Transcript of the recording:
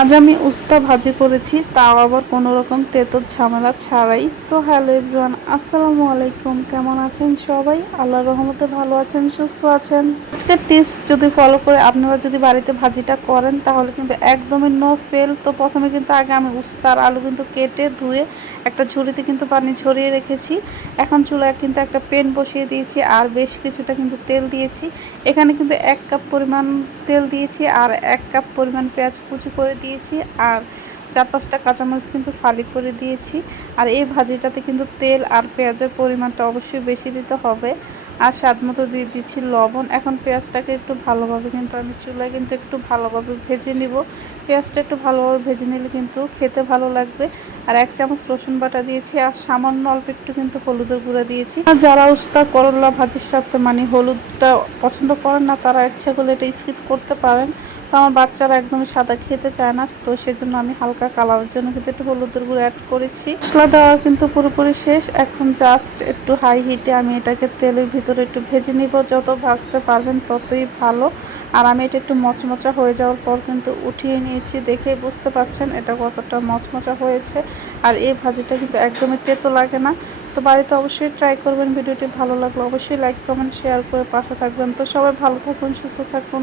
আজ আমি উস্তা ভাজি করেছি, তাও আবার কোনো রকম তেতর ঝামেলা ছাড়াই। সো হ্যালো এভরিওয়ান আসসালামু আলাইকুম, কেমন আছেন সবাই? আল্লাহর রহমতে ভালো আছেন, সুস্থ আছেন? আজকের টিপস যদি ফলো করে আপনারা যদি বাড়িতে ভাজিটা করেন, তাহলে কিন্তু একদমই নো ফেল তো প্রথমে কিন্তু আগে আমি উস্তা আর আলু কিন্তু কেটে ধুয়ে একটা ঝুড়িতে কিন্তু পানি ছড়িয়ে রেখেছি। এখন চুলায় কিন্তু একটা পেন বসিয়ে দিয়েছি আর বেশ কিছুটা কিন্তু তেল দিয়েছি। এখানে কিন্তু এক কাপ পরিমাণ তেল দিয়েছি আর এক কাপ পরিমাণ পেঁয়াজ কুচি করে দিয়েছি আর চার পাঁচটা কাঁচামরিচ কিন্তু ফালি করে দিয়েছি। আর এই ভাজিটাতে কিন্তু তেল আর পেঁয়াজের পরিমাণটা অবশ্যই বেশি দিতে হবে। আর স্বাদ মতো দিয়ে দিচ্ছি লবণ। এখন পেঁয়াজটাকে একটু ভালোভাবে কিন্তু আমি চুলায় কিন্তু একটু ভালোভাবে ভেজে নিব। পেঁয়াজটা একটু ভালোভাবে ভেজে নিলে কিন্তু খেতে ভালো লাগবে। আর এক চামচ রসুন বাটা দিয়েছি আর সামান্য অল্প একটু কিন্তু হলুদের গুঁড়া দিয়েছি। আর যারা উস্তা করলা ভাজির সাথে মানে হলুদটা পছন্দ করেন না, তারা ইচ্ছা করলে এটা স্কিপ করতে পারেন। তো আমার বাচ্চারা একদমই সাদা খেতে চায় না, তো সেজন্য আমি হালকা কালারের জন্য কিন্তু একটু হলুদের গুঁড়ো অ্যাড করেছি। মশলা দেওয়া কিন্তু পুরোপুরি শেষ, এখন জাস্ট একটু হাই হিটে আমি এটাকে তেলের ভিতরে একটু ভেজে নিব, যত ভাজতে পারবেন ততই ভালো। আর আমি এটা একটু মচমচা হয়ে যাওয়ার পর কিন্তু উঠিয়ে নিয়েছি দেখেই বুঝতে পারছেন এটা কতটা মচমচা হয়েছে। আর এই ভাজিটা কিন্তু একদমই তেতো লাগে না। তো বাড়িতে অবশ্যই ট্রাই করবেন, ভিডিওটি ভালো লাগলে অবশ্যই লাইক কমেন্ট শেয়ার করে পাশে থাকবেন। তো সবাই ভালো থাকুন, সুস্থ থাকুন।